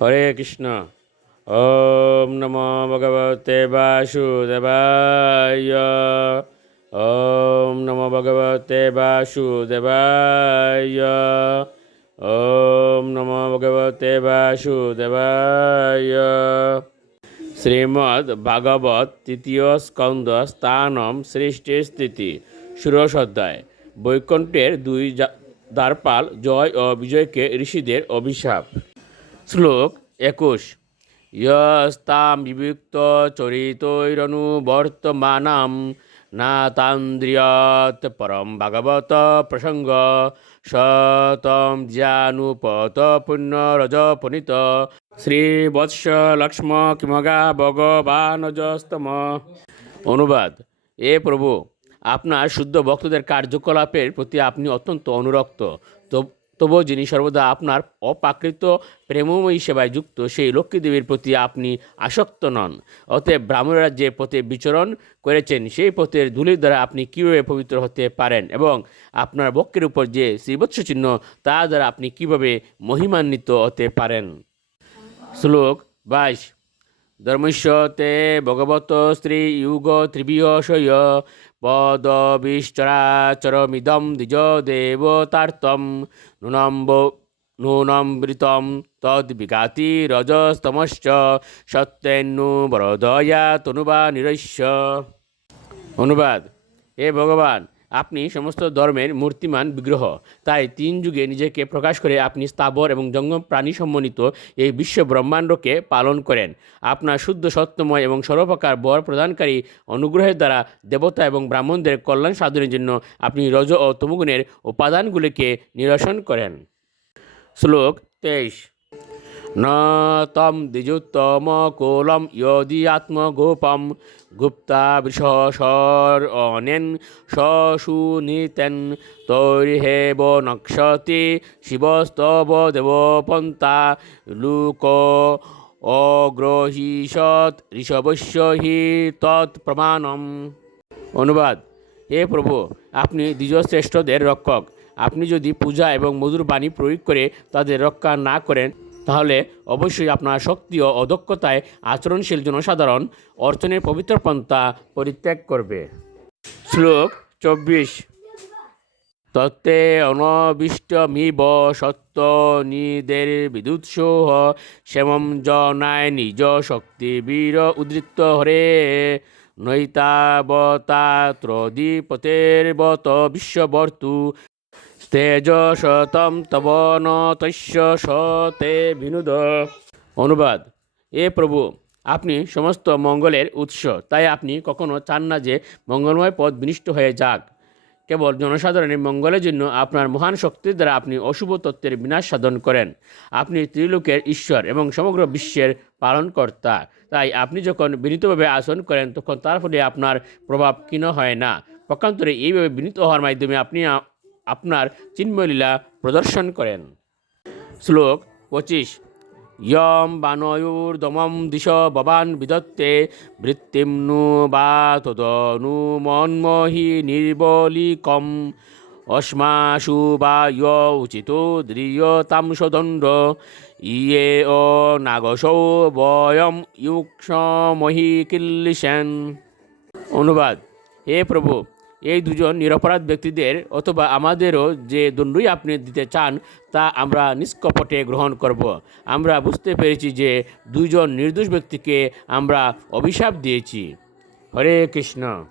হরে কৃষ্ণ। ওম নম ভগবতে বাসুদেবায়। ওম নম ভগবতে বাসুদেবায়। ওম নম ভগবতে বাসুদেবায়। শ্রীমদ্ ভাগবত তৃতীয় স্কন্দ স্থানম সৃষ্টি স্থিতি ষোড়শ বৈকুণ্ঠের দুই দ্বারপাল জয় ও বিজয়কে ঋষিদের অভিশাপ। শ্লোক একুশ। ইয়স্তাম বিভুক্ত চরিতৈরনু বর্তমানাম না তান্দ্রিয়ত পরম ভাগবত প্রসঙ্গ। শতম পুণ্য রজপনিত শ্রীবৎস লক্ষ্ম কিমগা ভগবানজস্তম। অনুবাদ। এ প্রভু, আপনার শুদ্ধ ভক্তদের কার্যকলাপের প্রতি আপনি অত্যন্ত অনুরক্ত। তব- তবুও যিনি সর্বদা আপনার অপাকৃত প্রেমময়ী সেবায় যুক্ত, সেই লক্ষ্মী দেবীর প্রতি আপনি আসক্ত নন। অতএব ব্রাহ্মণরা যে পথে বিচরণ করেছেন, সেই পথের ধুলির দ্বারা আপনি কীভাবে পবিত্র হতে পারেন এবং আপনার বক্ষের উপর যে শ্রীবৎস চিহ্ন, তা দ্বারা আপনি কীভাবে মহিমান্বিত হতে পারেন? শ্লোক বাইশ। ধর্মস্যতে ভগবত স্ত্রী যুগ ত্রিবিয়শয় পদবিশ্চরাচরমিদম দ্বিজ দেবতার্থম নূনম্ব নূনমৃতম তদ্বিঘাতি রজস্তমশ্চ সত্যেন্নু বরদয়া তনুবা নিরস্য অনুবাদ হে ভগবান আপনি সমস্ত ধর্মের মূর্তিমান বিগ্রহ। তাই তিন যুগে নিজেকে প্রকাশ করে আপনি স্থাবর এবং জঙ্গম প্রাণী সম্বন্ধিত এই বিশ্ব ব্রহ্মাণ্ডকে পালন করেন। আপনার শুদ্ধ, সত্যময় এবং সর্বপ্রকার বর প্রদানকারী অনুগ্রহের দ্বারা দেবতা এবং ব্রাহ্মণদের কল্যাণ সাধনের জন্য আপনি রজ ও তমুগুণের উপাদানগুলিকে নিরসন করেন। শ্লোক তেইশ। ন তম দ্বিজুত্তম কোলম ইয়দি আত্মগোপম গুপ্তা বৃষসর অনেন সসুনীতেন তৈর্হেব নক্ষতি শিবস্তব দেবপন্তা লুক অগ্রহীষৎ ঋষভস্য হি তৎপ্রমাণম অনুবাদ, হে প্রভু, আপনি দ্বিজশ্রেষ্ঠদের রক্ষক। আপনি যদি পূজা এবং মধুর বাণী প্রয়োগ করে তাদের রক্ষা না করেন তাহলে অবশ্যই আপনার শক্তি ও অদক্ষতায় আচরণশীল জনসাধারণ অর্চনের পবিত্র পন্থা পরিত্যাগ করবে। শ্লোক চব্বিশ। তত্ত্বে অনবিষ্টমিব সত্য নিদের বিদুৎসোহ শ্যামম জনায় নিজ শক্তি বীর উদ্ধৃত হরে। নৈতাবতা ত্রদীপতের্বত বিশ্ববর্তু তেজ শতম তব ন তস্য সতে বিনুদ। অনুবাদ, এ প্রভু, আপনি সমস্ত মঙ্গলের উৎস, তাই আপনি কখনো চান না যে মঙ্গলময় পথ বিনিষ্ট হয়ে যাক। কেবল জনসাধারণের মঙ্গলের জন্য আপনার মহান শক্তির দ্বারা আপনি অশুভ তত্ত্বের বিনাশ সাধন করেন। আপনি ত্রিলোকের ঈশ্বর এবং সমগ্র বিশ্বের পালনকর্তা। তাই আপনি যখন বিনীতভাবে আচরণ করেন, তখন তার ফলে আপনার প্রভাব ক্ষীণ হয় না। পক্ষান্তরে এইভাবে বিনীত হওয়ার মাধ্যমে আপনি আপনার চিন্মলীলা প্রদর্শন করেন। শ্লোক পঁচিশ, ইয়ম বানয়ুর্দমম দিশ ভবান বিদত্তে বৃত্তিম নু বা তদনু মন্মহি নির্বলিকম। অশ্মাশু বা ইয় উচিত দ্রিয়তাম সদণ্ড। ইয়ে ও নাগসৌ বয়ম ইউক্সমহি কিল্লিশেন। অনুবাদ, হে প্রভু এই দুজন নিরপরাধ ব্যক্তিদের অথবা আমাদেরও যে দণ্ডই আপনি দিতে চান, তা আমরা নিষ্কপটে গ্রহণ করব। আমরা বুঝতে পেরেছি যে দুজন নির্দোষ ব্যক্তিকে আমরা অভিশাপ দিয়েছি। হরে কৃষ্ণ।